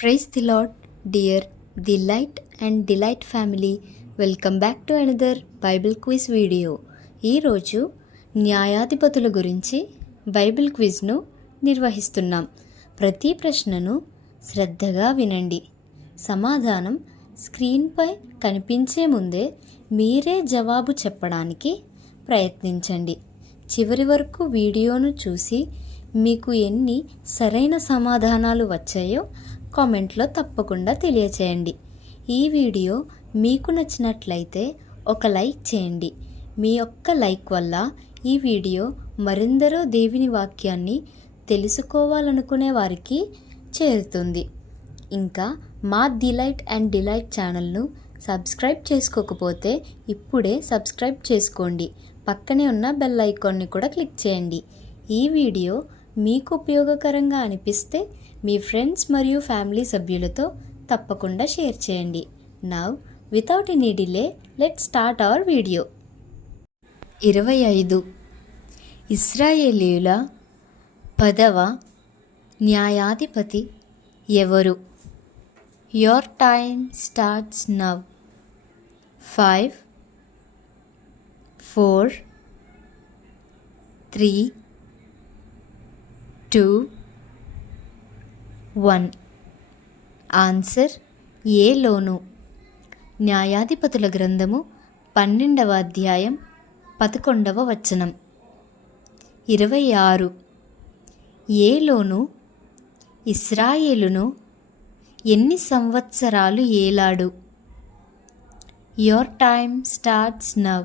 Praise the Lord, dear Delight and Delight family. Welcome back to another Bible quiz video. ఈరోజు న్యాయాధిపతుల గురించి Bible క్విజ్ను నిర్వహిస్తున్నాం. ప్రతి ప్రశ్నను శ్రద్ధగా వినండి. సమాధానం స్క్రీన్పై కనిపించే ముందే మీరే జవాబు చెప్పడానికి ప్రయత్నించండి. చివరి వరకు వీడియోను చూసి మీకు ఎన్ని సరైన సమాధానాలు వచ్చాయో కామెంట్లో తప్పకుండా తెలియచేయండి. ఈ వీడియో మీకు నచ్చినట్లయితే ఒక లైక్ చేయండి. మీ యొక్క లైక్ వల్ల ఈ వీడియో మరెందరో దేవుని వాక్యాన్ని తెలుసుకోవాలనుకునే వారికి చేరుతుంది. ఇంకా మా డిలైట్ అండ్ డిలైట్ ఛానల్ను సబ్స్క్రైబ్ చేసుకోకపోతే ఇప్పుడే సబ్స్క్రైబ్ చేసుకోండి. పక్కనే ఉన్న బెల్ ఐకాన్ని కూడా క్లిక్ చేయండి. ఈ వీడియో మీకు ఉపయోగకరంగా అనిపిస్తే మీ ఫ్రెండ్స్ మరియు ఫ్యామిలీ సభ్యులతో తప్పకుండా షేర్ చేయండి. Now without any delay let's start our video. 25 ఇశ్రాయేలీయుల 10వ న్యాయాధిపతి ఎవరు? Your time starts now. 5 4 3 2 1. Answer ఏలోను. న్యాయాధిపతుల గ్రంథము 12వ అధ్యాయం 11వ వచనం. 26 ఏలోను ఇశ్రాయేలును ఎన్ని సంవత్సరాలు ఏలాడు? Your time starts now.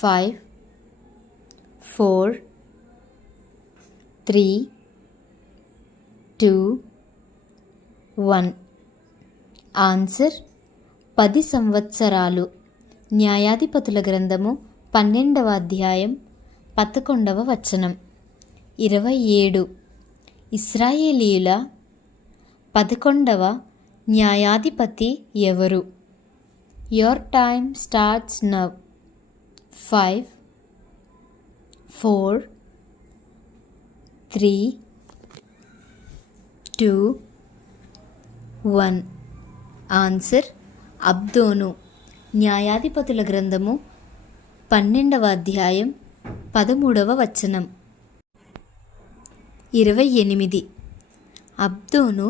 5 4 3 2 1. Answer 10 సంవత్సరాలు. న్యాయాధిపతుల గ్రంథము 12వ అధ్యాయం 11వ వచనం. 27 ఇశ్రాయేలీయుల 11వ న్యాయాధిపతి ఎవరు? Your time starts now. 5 4 3 2 1. Answer అబ్దోను. న్యాయాధిపతుల గ్రంథము 12వ అధ్యాయం 13వ వచనం. 28 అబ్దోను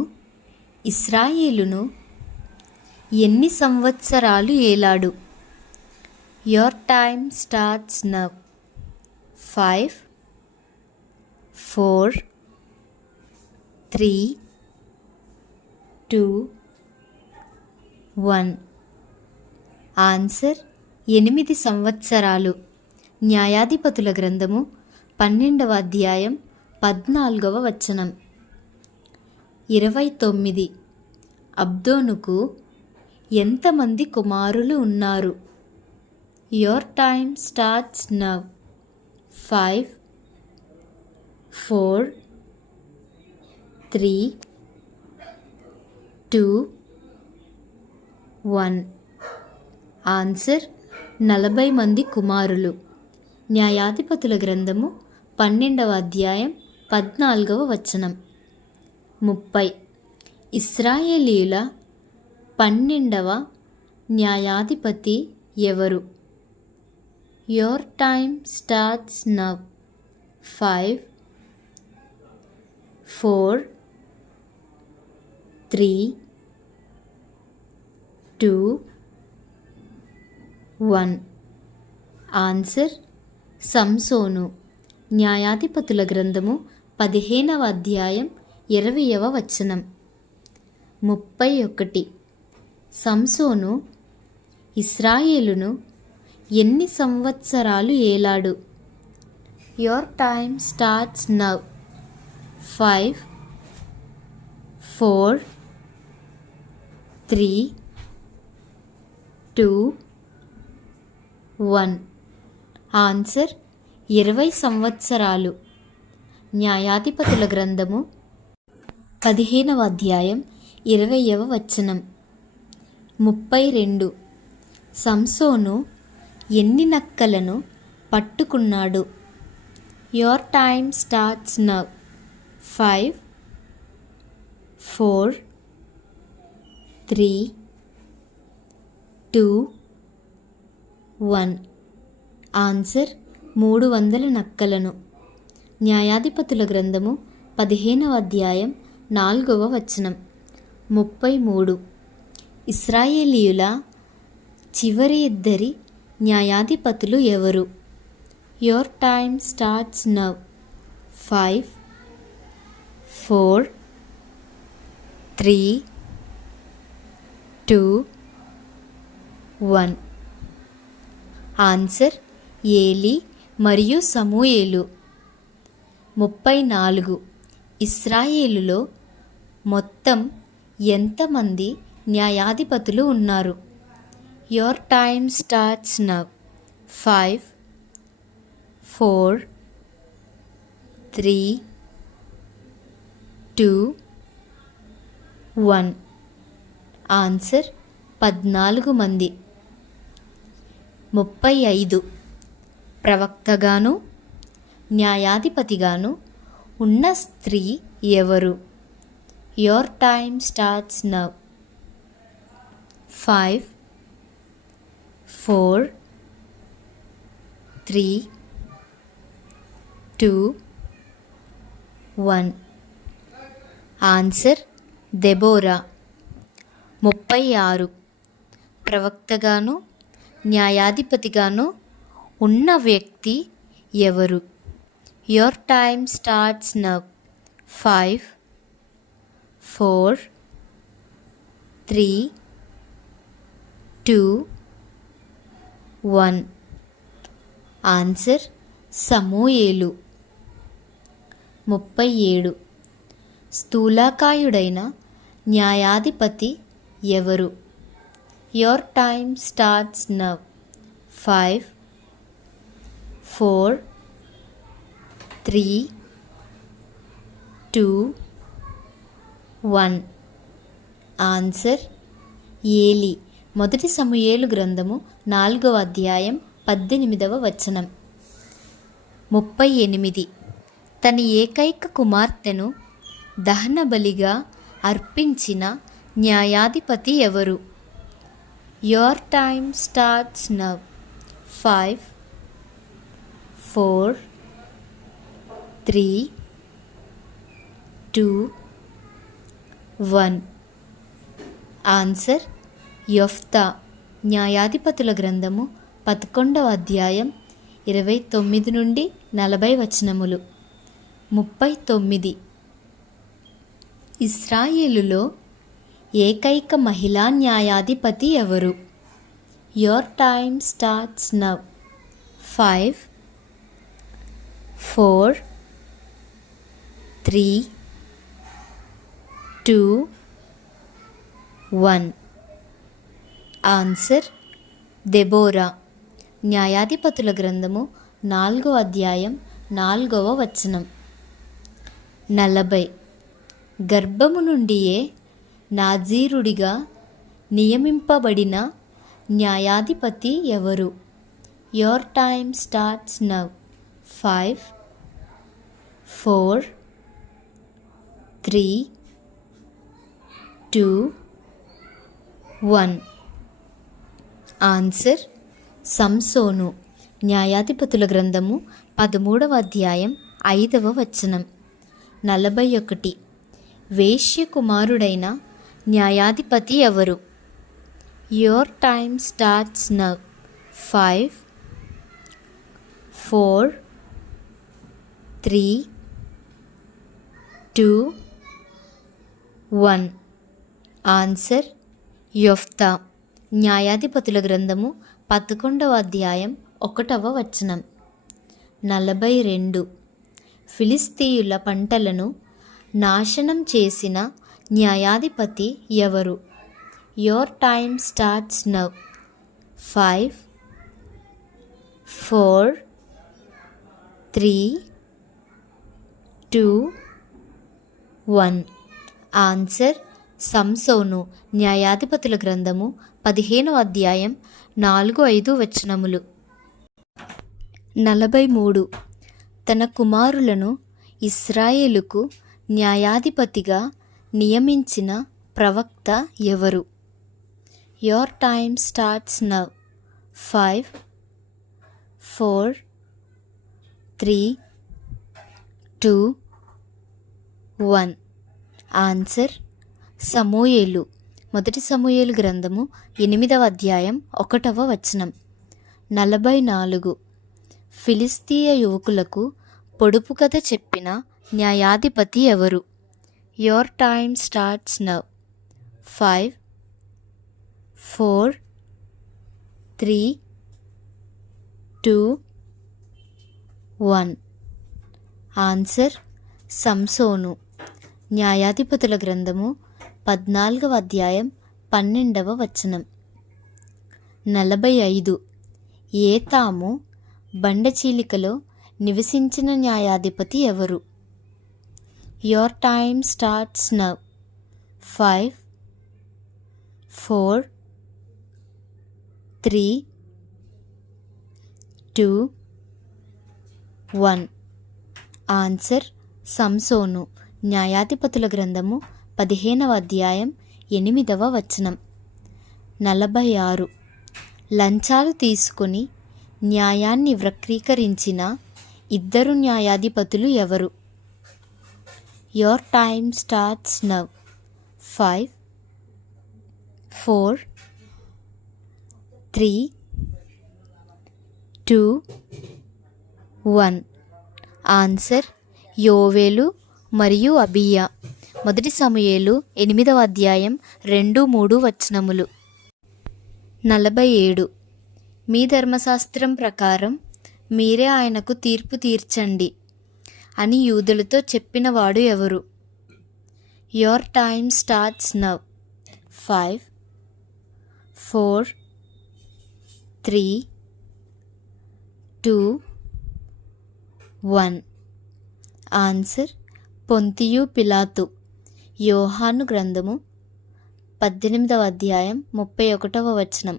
ఇశ్రాయేలును ఎన్ని సంవత్సరాలు ఏలాడు? Your time starts now. 5 4 3 2 1. Answer 8 సంవత్సరాలు. న్యాయాధిపతుల గ్రంథము 12వ అధ్యాయం 14వ వచనం. 29 అబ్దోనుకు ఎంతమంది కుమారులు ఉన్నారు? Your time starts now. 5 4 3 2 1. Answer 40 మంది కుమారులు. న్యాయాధిపతుల గ్రంథము 12వ అధ్యాయం 14వ వచనం. 30 ఇశ్రాయేలీయుల 12వ న్యాయాధిపతి ఎవరు? Your time starts now. 5 4 3 2 1. Answer సంసోను. న్యాయాధిపతుల గ్రంథము 15వ అధ్యాయం 20వ వచనం. 31 సంసోను ఇశ్రాయేలును ఎన్ని సంవత్సరాలు ఏలాడు? Your time starts now. 5 4 3 2 1. Answer 20 సంవత్సరాలు. న్యాయాధిపతుల గ్రంథము 15వ అధ్యాయం 20వ వచనం. 32 సంసోను ఎన్ని నక్కలను పట్టుకున్నాడు? Your time starts now. 5 4 3, 2, 1. Answer 300 నక్కలను. న్యాయాధిపతుల గ్రంథము 15వ అధ్యాయం 4వ వచనం. 33. ఇశ్రాయేలీయుల చివరి ఇద్దరి న్యాయాధిపతులు ఎవరు? Your time starts now. 5, 4, 3, 2, 1. Answer Eli మరియు సమూయేలు. 34. ఇశ్రాయేలులో మొత్తం ఎంతమంది న్యాయాధిపతులు ఉన్నారు? Your time starts now. 5, 4, 3, 2, 1. Answer 14 మంది. 35. ప్రవక్తగాను న్యాయాధిపతిగాను ఉన్న స్త్రీ ఎవరు? Your time starts now. 5, 4, 3, 2, 1. Answer Deborah. 36. ప్రవక్తగాను న్యాయాధిపతిగాను ఉన్న వ్యక్తి ఎవరు? Your time starts now. 5, 4, 3, 2, 1. Answer సమూయేలు. 37. స్థూలకాయుడైన న్యాయాధిపతి ఎవరు? Your time starts now. 5, 4, 3, 2, 1. Answer Eli. మొదటి సమూయేలు గ్రంథము 4వ అధ్యాయం 18వ వచనం. 38. తన ఏకైక కుమార్తెను దహన బలిగా అర్పించిన న్యాయాధిపతి ఎవరు? Your time starts now. 5, 4, 3, 2, 1. Answer యొఫ్తా. న్యాయాధిపతుల గ్రంథము 11వ అధ్యాయం 29 నుండి 40 వచనములు. 39. ఇశ్రాయేలులో ఏకైక మహిళా న్యాయాధిపతి ఎవరు? Your time starts now. 5, 4, 3, 2, 1. Answer Deborah. న్యాయాధిపతుల గ్రంథము 4వ అధ్యాయం 4వ వచనం. 40. గర్భము నుండియే నాజీరుడిగా నియమింపబడిన న్యాయాధిపతి ఎవరు? Your time starts now. 5, 4, 3, 2, 1. Answer సంసోను. న్యాయాధిపతుల గ్రంథము 13వ అధ్యాయం 5వ వచనం. 41. వేశ్య కుమారుడైన న్యాయాధిపతి ఎవరు? Your time starts now. 5, 4, 3, 2, 1. Answer యొఫ్తా. న్యాయాధిపతుల గ్రంథము 11వ అధ్యాయం 1వ వచనం. 42. ఫిలిస్తీయుల పంటలను నాశనం చేసిన న్యాయాధిపతి ఎవరు? Your time starts now. 5, 4, 3, 2, 1. Answer సంసోను. న్యాయాధిపతుల గ్రంథము 15వ అధ్యాయం 4-5 వచనములు. 43. తన కుమారులను ఇశ్రాయేలుకు న్యాయాధిపతిగా నియమించిన ప్రవక్త ఎవరు? Your time starts now. 5, 4, 3, 2, 1. Answer సమూయేలు. మొదటి సమూయేలు గ్రంథము 8వ అధ్యాయం 1వ వచనం. 44. ఫిలిస్తీయ యువకులకు పొడుపు కథ చెప్పిన న్యాయాధిపతి ఎవరు? Your time starts now. 5, 4, 3, 2, 1. Answer సంసోను. న్యాయాధిపతుల గ్రంథము 14వ అధ్యాయం 12వ వచనం. 45. ఏతాము బండచీలికలో నివసించిన న్యాయాధిపతి ఎవరు? Your time starts now. 5, 4, 3, 2, 1. Answer సంసోను. న్యాయాధిపతుల గ్రంథము 15వ అధ్యాయం 8వ వచనం. 46. లంచాలు తీసుకుని న్యాయాన్ని వక్రీకరించిన 2 న్యాయాధిపతులు ఎవరు? Your time starts now. 5, 4, 3, 2, 1. Answer యోవేలు మరియు అబియా. మొదటి సమూయేలు 8వ అధ్యాయం 2, 3 వచనములు. 47. మీ ధర్మశాస్త్రం ప్రకారం మీరే ఆయనకు తీర్పు తీర్చండి అని యూదులతో చెప్పినవాడు ఎవరు? Your time starts now. 5, 4, 3, 2, 1. Answer పొంతియు పిలాతు. యోహాను గ్రంథము 18వ అధ్యాయం 31వ వచనం.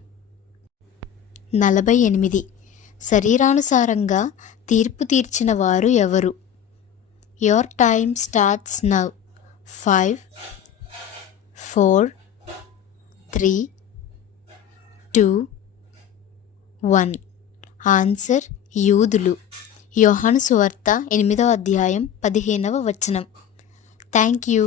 48. శరీరానుసారంగా తీర్పు తీర్చిన వారు ఎవరు? Your time starts now. 5, 4, 3, 2, 1. Answer యూదులు. యోహాను సువార్త 8వ అధ్యాయం 15వ వచనం. Thank you.